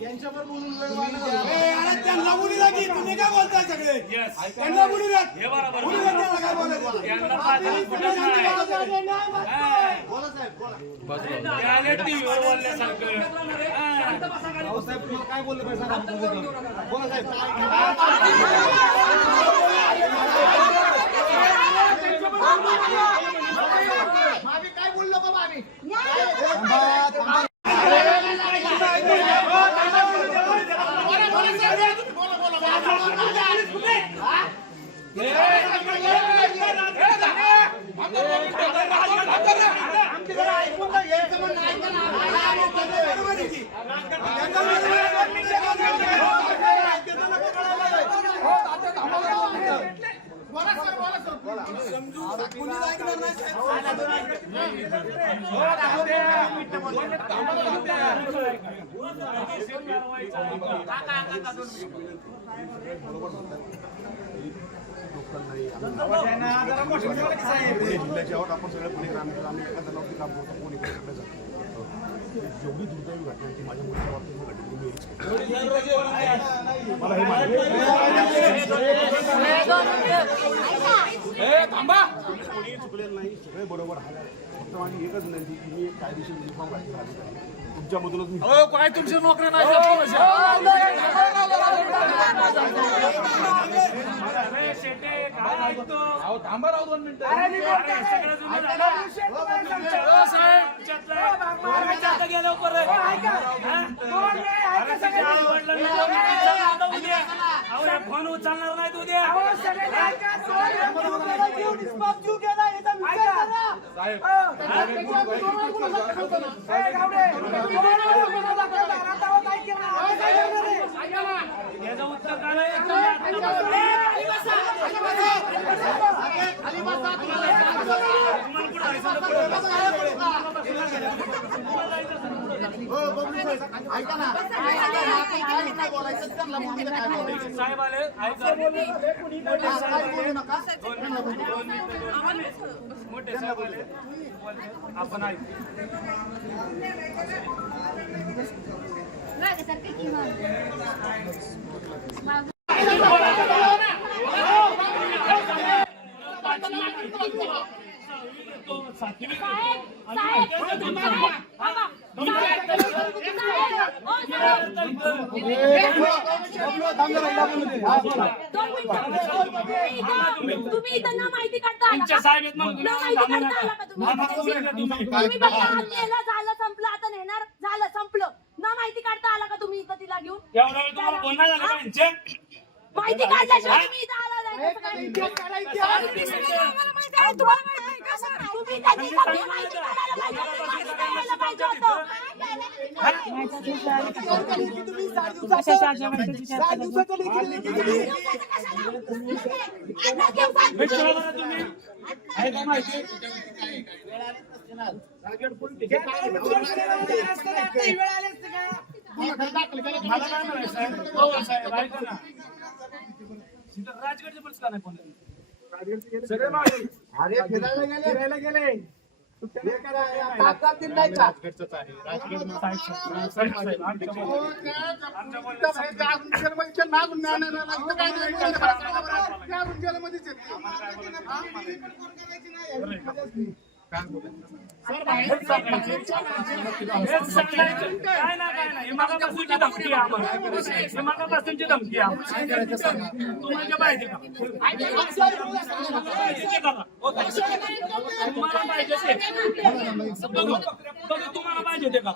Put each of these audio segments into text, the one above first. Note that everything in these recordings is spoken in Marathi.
त्यांच्यावर बोलून त्यांना बोलू लागी. तुम्ही काय बोलताय सगळे? त्यांना बोलू द्या. बोलू द्या त्यांना काय बोलायचं. साहेब तुम्हाला काय बोललं पाहिजे बोला साहेब. आम्ही काय बोललो बाबा आम्ही जिल्ह्याच्या आपण सगळ्या पुणे ग्रामीण आम्ही एका जणावरती काम करतो. कोणी इकडे जातो. जेवढी दुर्दैवी घटना ती माझ्या मुलीच्या बाबतीत घडली. मला हे कोणी चुकलेलं नाही. सगळे बरोबर आहे. फक्त माझी एकच विनंती की मी कायदेशीर युनिफॉर्म घातलेला तुमच्यामधूनच मी काय तुमची नोकरी नाही. थांबा राहू 2 मिनिटं. फोन उचलणार नाही उद्या. याचं उत्तर काय ऐका ना साहेब आले. मोठे साहेब आले. आपण तुम्ही इथं ना माहिती काढता झालं संपलं आता नेणार झालं संपलं ना माहिती काढता आला का तुम्ही इथं तिला घेऊन माहिती काढल्याशिवाय तुम्ही इथं आला नाही. तुम्ही त्याची सगळी माहिती काढायला पाहिजे होतं. राजगडचे पोलीस का नाही कोण फिरायला गेले काय हे मागापासूनची धमकी आहे आम्हाला. हे मागापासूनची धमकी आहे आम्हाला. तुम्हाला पाहिजे का? तुम्हाला पाहिजे ते. तुम्हाला पाहिजे ते का?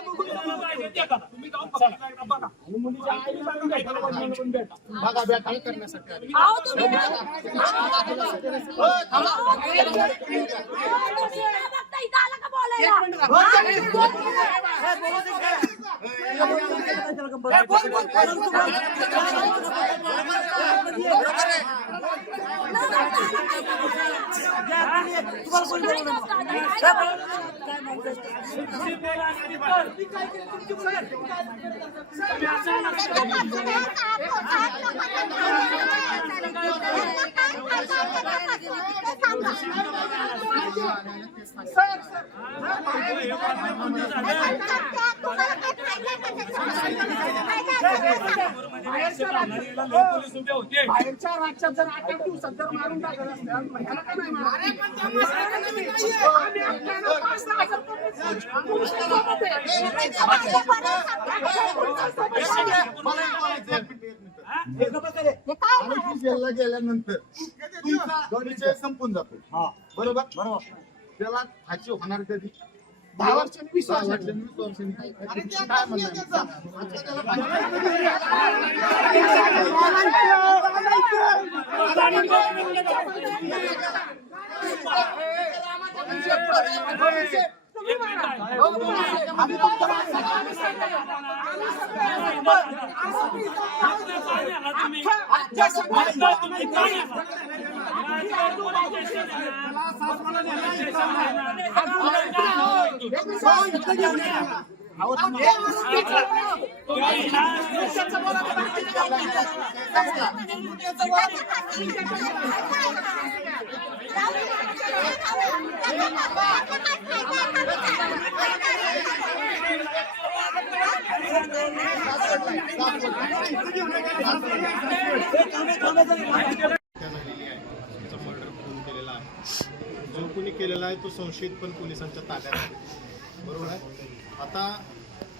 तुम्हाला पाहिजे ते का? तुम्ही जाऊन बघा. आणि मुलीच्या आईने सांगून द्या, मला पण भेटा. अहो, तुम्ही ना- बघता इथं आला का बोलायला? पोलीस उभे होते. बाहेरच्या राज्यात जर 8 दिवसात जर मारून टाकलं असतं महिन्याला काय नाही मारणार? आणि आपल्याला 5,000 पोलीस सोबत जेलला गेल्यानंतर तुमचा विषय संपून जातो. बरोबर त्याला फाशी होणार कधी? 10 वर्षांनी 20 वर्षांनी. 20 वर्षांनी काय म्हणणार? जो कोणी केलेला आहे तो संशयित पण पोलिसांच्या ताब्यात आहे. बरोबर आहे. आता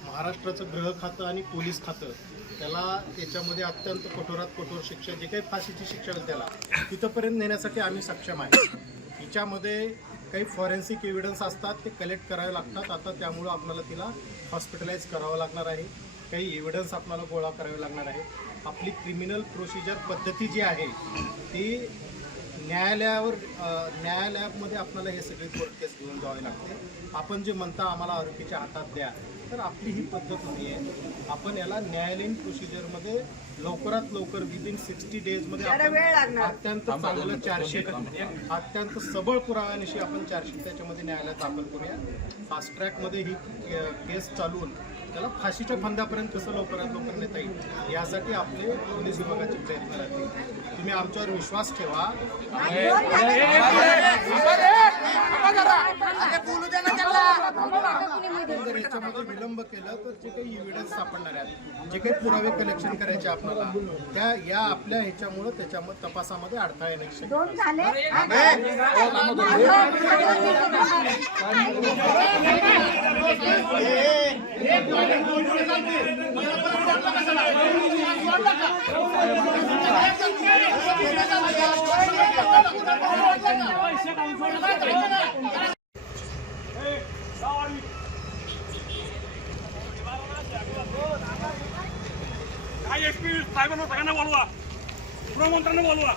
महाराष्ट्राचं गृह खातं आणि पोलीस खातं त्याला त्याच्यामध्ये अत्यंत कठोरात कठोर शिक्षा, जे काही फाशीची शिक्षा होईल त्याला तिथंपर्यंत नेण्यासाठी आम्ही सक्षम आहे. हिच्यामध्ये काही फॉरेन्सिक एव्हिडन्स असतात, ते कलेक्ट करावे लागतात. आता त्यामुळं आपल्याला तिला हॉस्पिटलाइज करावं लागणार आहे. काही एव्हिडन्स आपल्याला गोळा करावे लागणार आहे. आपली क्रिमिनल प्रोसिजर पद्धती जी आहे ती न्यायालयामध्ये आपल्याला हे सगळे कोर्ट केस घेऊन जावे लागते. आपण जे म्हणता आम्हाला आरोपीच्या हातात द्या, तर आपली ही पद्धत नाही आहे. आपण याला न्यायालयीन प्रोसिजरमध्ये लवकरात लवकर विदिन 60 डेजमध्ये अत्यंत चांगलं चार्जशीट, अत्यंत सबळ पुराव्यानिशी आपण चार्जशीट त्याच्यामध्ये न्यायालयात दाखल करूया. फास्ट ट्रॅकमध्ये ही केस चालवून त्याला फाशीच्या फंद्यापर्यंत कसं लवकरात लवकर नेता येईल यासाठी आपले पोलीस विभागाचे प्रयत्न राहतील. तुम्ही आमच्यावर विश्वास ठेवा. जर याच्यामध्ये विलंब केला तर जे काही एव्हिडन्स सापडणार आहेत, जे काही पुरावे कलेक्शन करायचे आपल्याला, त्या या आपल्या ह्याच्यामुळं त्याच्यामध्ये तपासामध्ये अडथळा येण्याची शक्यता काय एसपी साहेबांना सगळ्यांना बोलवा, गृहमंत्र्यांना बोलवा.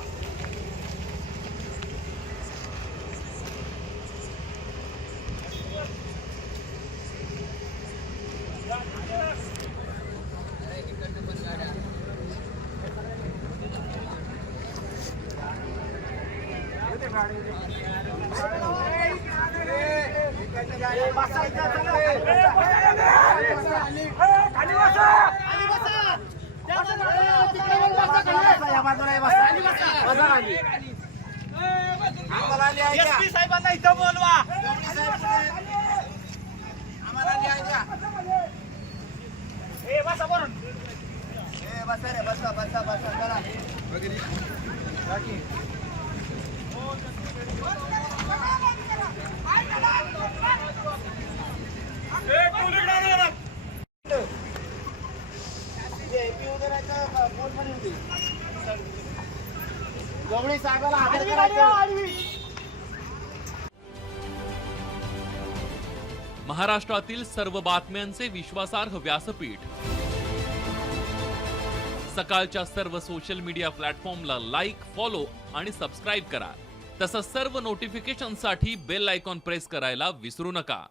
एसपी साहेबांना इथं बोलवा. बसा बरं. एक गवळी साहेबाला हजर करायचं. महाराष्ट्रातील सर्व बातम्यांचे विश्वासार्ह व्यासपीठ सकाळच्या सर्व सोशल मीडिया प्लॅटफॉर्मला लाईक, फॉलो आणि सबस्क्राईब करा. तसंच सर्व नोटिफिकेशनसाठी बेल आयकॉन प्रेस करायला विसरू नका.